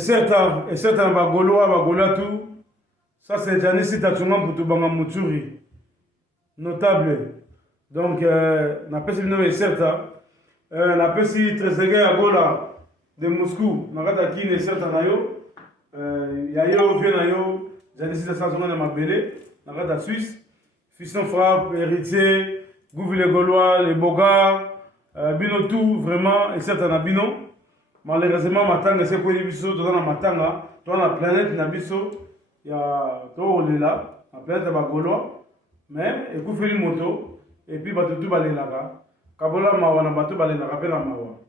certain Bagolois tout. Ça, c'est Janissi Tatsungan pour tout Bangamoutsuri. Notable. Donc, on a passé le nom et certain. On a passé Trezeguet à Gola de Moscou. On a passé le certain Nayo. Yayo, Viennayo, Janissi Tatsungan de Mabélé. On a passé Suisse. Fisson Frappe, Héritier, Gouvi les Gaulois, les Bogards, Bino tout, vraiment, et certain Bino. Malheureusement, Matanga, c'est quoi les bisous, dans la Matanga, dans la planète Nabiso, il y a tout là, la planète de Bagolois, mais il faut faire une moto, et puis tout balé là-bas. Kabola Mawana, bateau balé là, rappelle la Mawa.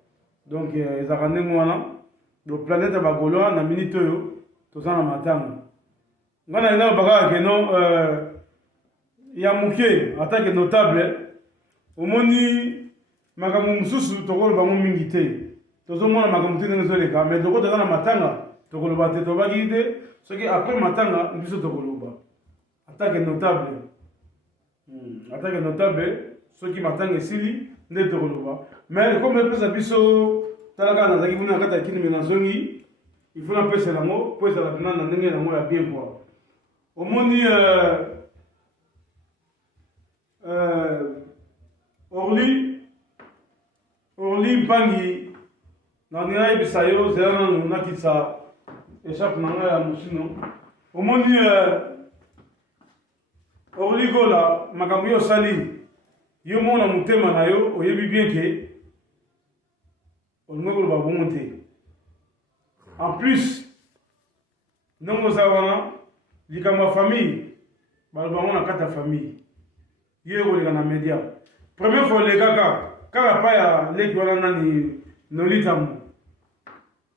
Donc, ils ont rendu Moana, la planète de Bagolois, na minute, tout ça dans Matanga. On a un bagage que non, il y a Mouké, en tant que notable, au moni, Magamou Moussou, Togol Bamou Mingité. Tous au monde, Magamouté dans les cas, mais Togo dans la Matanga, Togolo Bate Toba guidé, ce qui après Matanga, nous sommes Togoloba. En tant que notable, ceux qui m'attendent ici, n'est Togoloba. Mais comme le plus abisso, Talaga, n'a pas de qui nous mélangeons, il faut l'appeler c'est l'amour, pour ça la banane, n'a pas l'amour à bien voir. Au moni, Orly Mpangi Nania Bisayo Zerana Nakisa échappe Nanga Moussino. Au moni Orly Gola Makamio Sali Yomona Mutema Nayo Oyebi bien que Olmego va monter. En plus, non nous avons ma famille, balbamon na kata famille. Yego les gana média. Première fois les gars, quand la paille les gars ni nolitamu.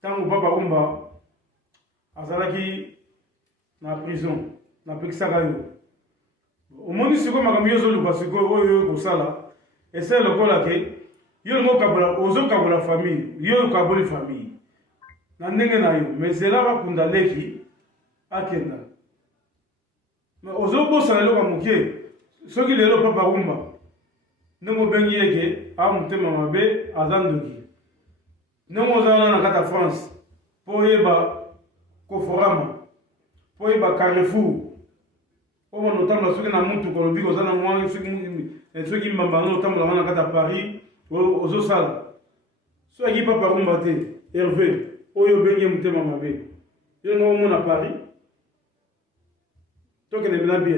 Tant que papa Umba azalaki na prison, na pexagayo. Au monde c'est comme makamio zo lu parce que oyo ko sala. Et c'est le ko la ke yo mo kabula ozo kabula famille, yo kabuli famille. Na ndenge na yo, mais c'est là ba kunda leki akenda. Mais ozo bosa na lo kamuke. Ce qui est là, Papa Rumba, nous avons bien dit que Amutema Mabe, Azandoki. Nous avons la France, pour Yeba Koforama, pour Yeba Carrefour. On a notamment ceux qui ont monté pour le bigo, ceux qui m'ont notamment à Paris, aux Osal. Ceux qui Papa Rumba, Hervé, Oyo Benye Mutema Mabe. Ils ont à Paris. Toi qui es bien,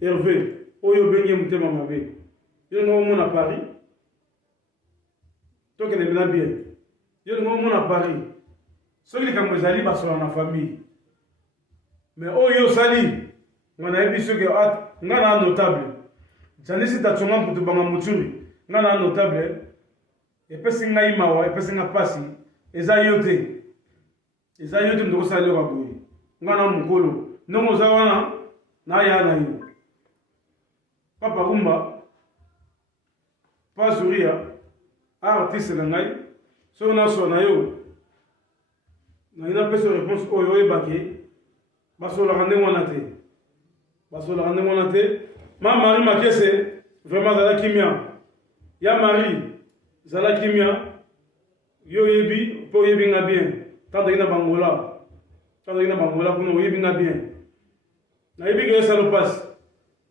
Hervé. Oyo benye mutema mabe. Yo no mon à Paris. Toi qui es bien. Yo no mon à Paris. Ceux qui comme zali ba sur la famille. Mais oyo sali, on a vu ce que ngana notable. Janisi tatsonga pour banga muturi. Ngana notable. Et pesi ngai mawa, et pesi na pasi. Eza yote. Eza yote ndoko sali wa boy. Ngana mukolo. No mozawana na ya na yo. Papa Rumba, pas sourire, artiste langai, so na so na yo. Na ina peso réponse oyo ebake, baso la rande monate. Baso la rande monate. Ma mari makese, vraiment zala kimia. Ya mari, zala kimia. Yo yebi, po yebi nga bien. Tanda ina bangola. Tanda ina bangola kuno yebi nga bien. Na yebi ke salopas.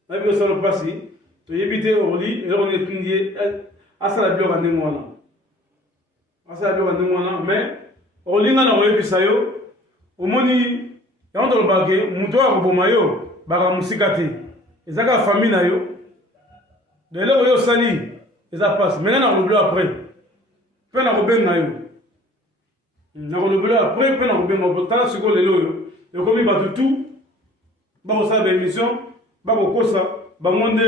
Na bi solo pasi to yebite Orly et on est tindie asala bio bande mona mais Orly na oyebi sayo omoni ya ndo bagé muto akoboma yo baka musikati ezaka famille na yo de là yo sali eza passe maintenant na roblo après pe na robenga yo na roblo après pe na robenga tala siko lelo yo komi batu tout ba osala émission bako kosa bangonde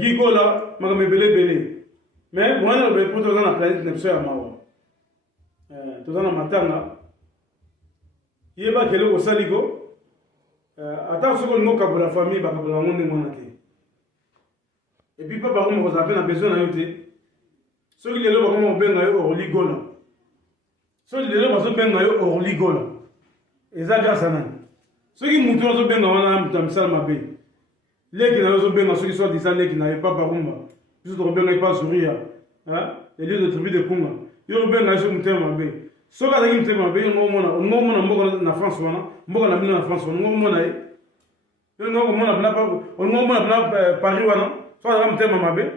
gigola magame belé mais moi na be poto na planète nepso ya mawa to na matanga yeba kele ko saliko ata soko ngo kabula famille bakabula monde mona te et puis papa ko mo zapena besoin na yote so ki lelo bako mo benga yo Orly Gola so lelo baso benga yo Orly Gola eza grâce à nani so ki mutu zo benga wana mtamsala mabe. Les qui n'ont pas ceux qui sont disant les qui n'avaient pas Barumba, ils ont bien pas sourire, hein, les lieux de tribu de Kunga, ils ont bien nagé mon terme. soki azalaki motema mabe yo ngomona mboka na France wana mboka na bino na France wana ngomona ye yo ngomona bina Paris wana soki azalaki motema mabe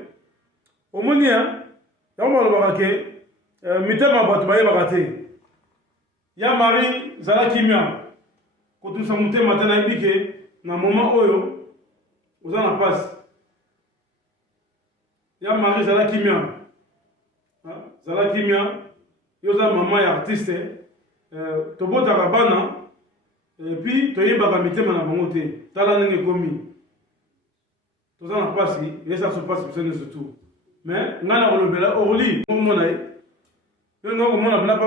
omoni ya yango balobaka ke mitema bato bayebaka te ya mari zala kimia kotusa motema te nayebi ke na moment oyo oza na pasi ya mari zala kimia yo za mama ya artiste tobotaka bana epuis toyebaka mitema na bango te tala ndenge ekomi toza na pasi yesa so pasi biso nyonso tu mais ngai na kolobela orli omona ye yo ngomona bina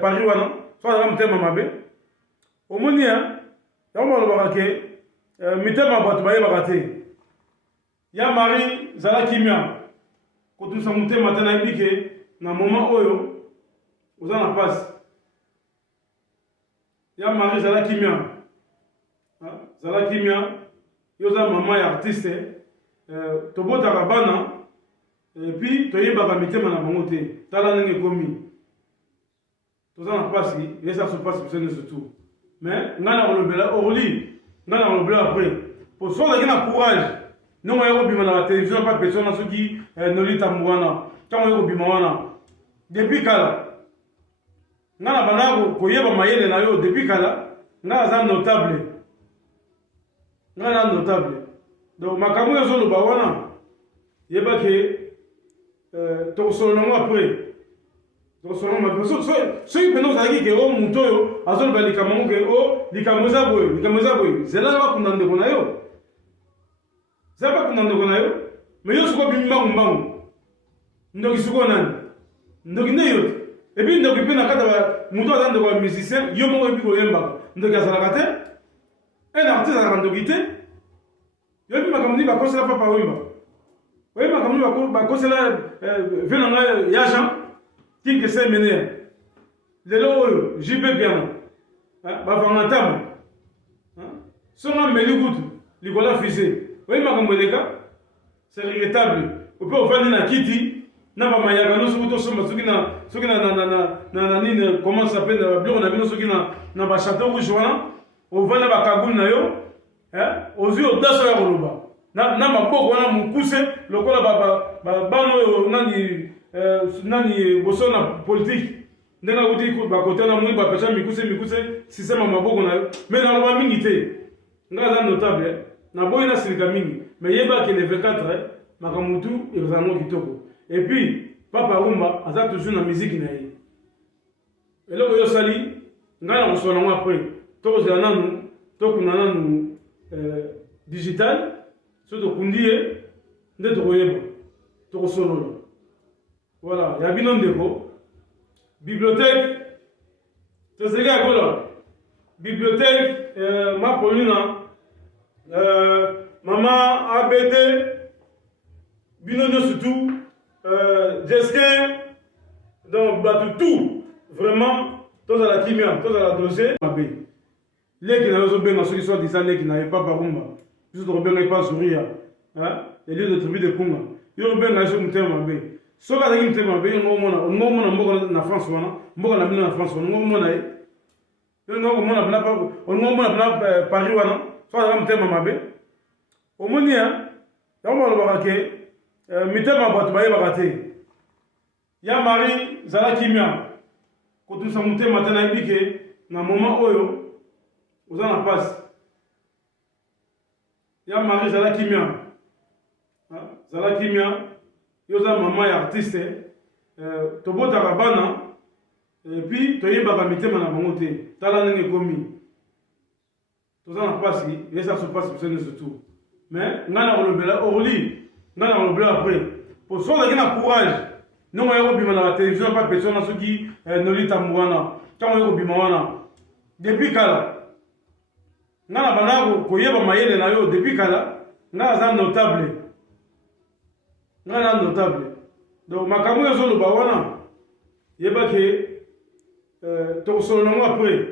Paris wana so azala motema mabe omoni ya yango balobaka ke mitema bato bayebaka te ya mari zala kimia kotusa motema te nayebi ke na moment oyo oza na pasi ya mari zala kimia yo za mama ya artiste tobotaka bana epuis toyebaka mitema na bango te tala ndenge ekomi toza na pasi yesa so pasi biso nyonso tu mais ngai na kolobela orli ngai na kolobela après po so ozalaki na courage ndenge oya kobima na batelevizio mpa peso wana soki nolitambo wana ntango oya kobima wana depuis kala ngai na banda koyeba mayele na yo depuis kala ngai aza notable donc makambo oyo ezoloba wana yeba ke tokosolola yango après soki mpena ozalaki ke o moto oyo azoloba likambo yango ke o likambo eza boye zela bakunda ndeko na yo me yo sikoyo bimi mbangu ndoki sikoyo nani ndoki nde yo te epuis ndoki mpe na kati ya moto aza ndeko ya musicien yo moko epi koyembaka ndoki azalaka te ene artiste azalaka ndoki te yo epi makambo nini bakosela papa oyemba oyebi makambo nini bakosela ve na ngai ya jean kinke se menea lelo oyo jipe piano bavanga ntama songa meli kutu likola fise oyebi makambo eleka c'est regrettable ope ofandi na kiti na bamayaka no soki tosomba soki na nini comment ça s'appelle na biloko na bino soki na bachateau rouge wana ovandi na bakaguli na yo ozwi odaso ya koloba na maboko wana mokuse lokola bana oyo nani boso na politike ndenge akuti bakote na moi bapesa mikuse sisteme ya maboko na yo me naloba mingi te ngai aza notable naboyi nasilika mingi me yebaki le 24 makambo tu ezango kitoko epuis papa rumba aza toujours na miziki na ye eloko oyo osali ngai na kosola yango après tokozela nanu tokunda nanu digital so tokundi ye nde tokoyeba tokosolola voilà ya bino ndeko bibliothèque tozalaki akola bibliothèque mapolina mama abd bino nyonso tu jeskin donc bato tout vraiment tozala kimia tozala dossier mabe leki na yo ozobenga soki so disa leki na ye papa rumba biso tokobenga epa zuria elio de tribu de kunga yo obenga so motema mabe soki azalaki motema mabe yo ngomona mboka na France wana mboka na bino na France wana ngomona ye yo ngomona bina Paris wana so azalaki motema mabe omoni ya yango balobaka ke mitema bato bayebaka te ya mari zala kimia kotusa motema te nayebi ke na moment oyo oza na pasi ya mari zala kimia yo za mama ya artiste tobotaka bana epuis toyebaka mitema na bango te tala ndenge ekomi toza na pasi yesa so pasi biso nyonso tu mais ngai na kolobela orli ngai na kolobela après po so ozalaki na courage ndenge oya kobima na batelevizio mpa peso wana soki nolitambo wana ntango oya kobima wana depuis kala ngai na banda koyeba mayele na yo depuis kala ngai aza notable donc makambo oyo ezoloba wana yeba ke tokosolola yango après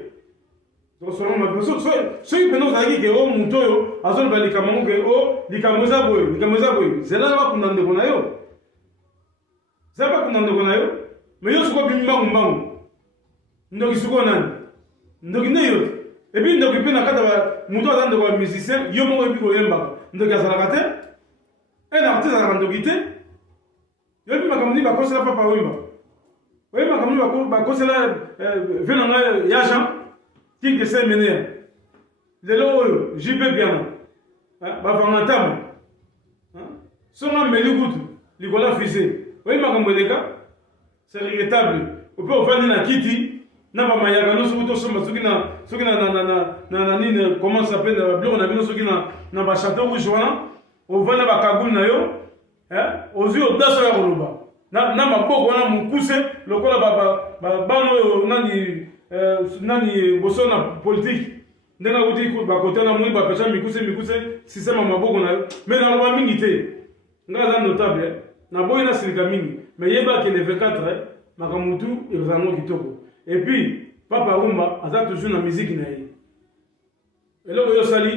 soki mpena ozalaki ke o moto oyo azoloba likambo yango ke o likambo eza boye zela bakunda ndeko na yo me yo sikoyo bimi mbangu ndoki suko nani ndoki nde yo et puis ndoki pe na kata ba muto aza ndeko ya musicien yo moko yebi koyembaka ndoki azalaka te un artiste azalaka ndoki te yoyebi makambo nini bakosela papa wemba oyebi makambo nini bakosela ve na ngai ya jean king ese menea lelo oyo jipe piano bavanga ntama songa meli kutu likola fise oyebi makambo eleka c'est regrettable ope ofandi na kiti na bamayaka no soki tosomba soki na nini comment s'appelle na babiloko na bino soki na bachateau rouge wana ovandi na bakagulu na yo ozwi odaso ya koloba na maboko wana mokuse lokola bana oyo nani boso na politike ndenge akuti bakote na moi bapesa mikuse sisteme ya maboko na yo me naloba mingi te ngai aza notable naboyi nasilika mingi me yebaki le 24 makambo tu ezalamo kitoko et puis papa Rumba aza toujours na musique na ye eloko yo sali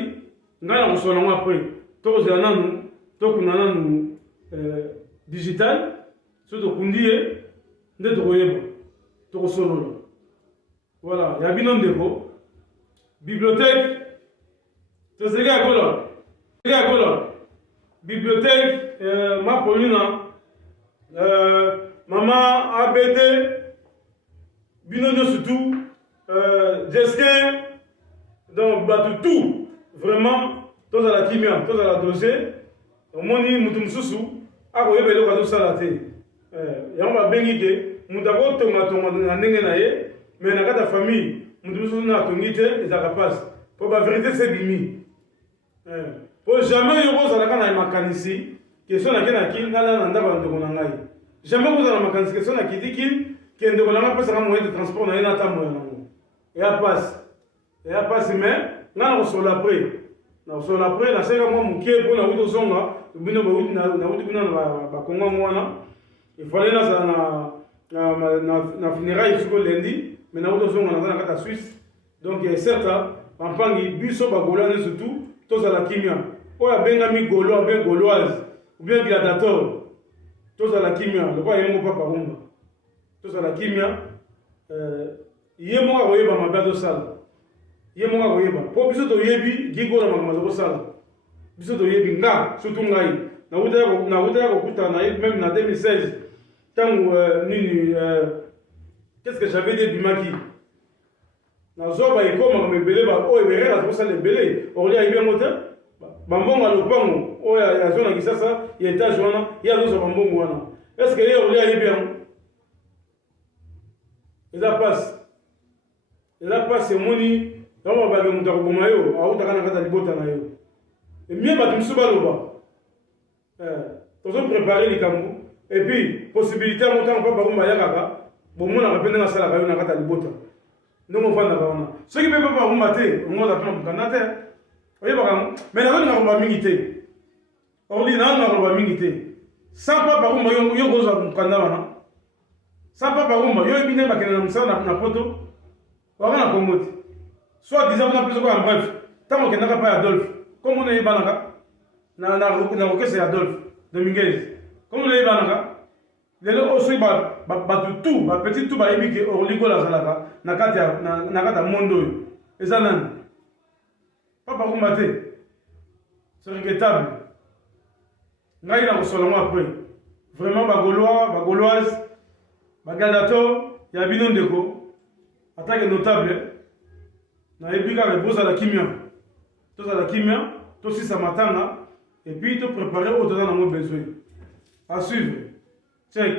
ngai na kosola ngo après tokozela nanu tokuna nanu digital so tokundi ye nde tokoyeba tokosolola voilà ya bino ndeko bibliothèque tozeki akola bibliothèque mapolina mama abd bino nyonso tout jeskin donc bato tout vraiment tozala kimia tozala dossier omoni mutu mosusu akoyeba eloko azosala te yango babengi ke mutu akotongatonga na ndenge na ye mais na kati ya famille mutu mosusu na atongi te ezalaka mpasi mpo baverité sebimi mpo jamais yo kozalaka na makanisi question nake na kili ngana na ndako ya ndeko na ngai jamais kozala na makanisi question na kiti kili ke ndeko na ngai apesaka moyen de transport na ye na ata moya nango eya pasi mais nga na kosola apres nasenga mwa moke mpo nauti ozonga bino nauti kuna na bakongo yango wana ifale nazala na funéraille siko lendi mais nauti ozonga naza na kati ya Suisse donc certes bampangi biso bagolane surtout tozala kimia oyo abengami golo abe gauloise ou bien gladiator tozala kimia lokola ye moko papa Rumba tozala kimia ye moko akoyeba mabe azosala ye moko akoyeba mpo biso toyebi gigola makambo azokosala biso toyebi nga surtout ngai nauta ya kokutana na ye même na 2016 ntango nini qu'est-ce que j'avais dit bimaki nazwa baeko makambo ebele oyo eberere azokosala ebele orli ayebi yango te bambongo ya lopango oyo azwa na kisasa ya etage wana ye azozwa bambongo wana est ce que ye orli ayebi yango eza pasi emoni yango babake moto akoboma yo autaka na kati ya libota na yo emie bato mosusu baloba tozoprépare likambo et puis possibilité yango ntango papa Rumba ayakaka bomonaka mpe ndenge asalaka yo na kati ya libota ndenge ofandaka wana soki mpe papa Rumba te ongoza mpe na mokanda te oyebaka mai nazolinga koloba mingi te orli nazolinga koloba mingi te sans papa Rumba yo kozwa mokanda wana sans papa Rumba yo yebi ndenge bakende na mosala na poto waka na kongo te soit disant na biso en bref ntango okendaka pa ya Adolphe comme ona yebanaka na rokese ya Adolphe Dominguez comme ona yebanaka lelo oyo soki bato tu bapetit tu bayebi ke orligola azalaka na kati ya monde oyo eza nani papa Rumba te c'est regrettable ngai na kosola ngo après vraiment bagauloise bagladiator ya bino ndeko attaque notable nayebi kaka bozala kimia tosisa matanga et puis topréparer oyo toza nango besoin à suivre check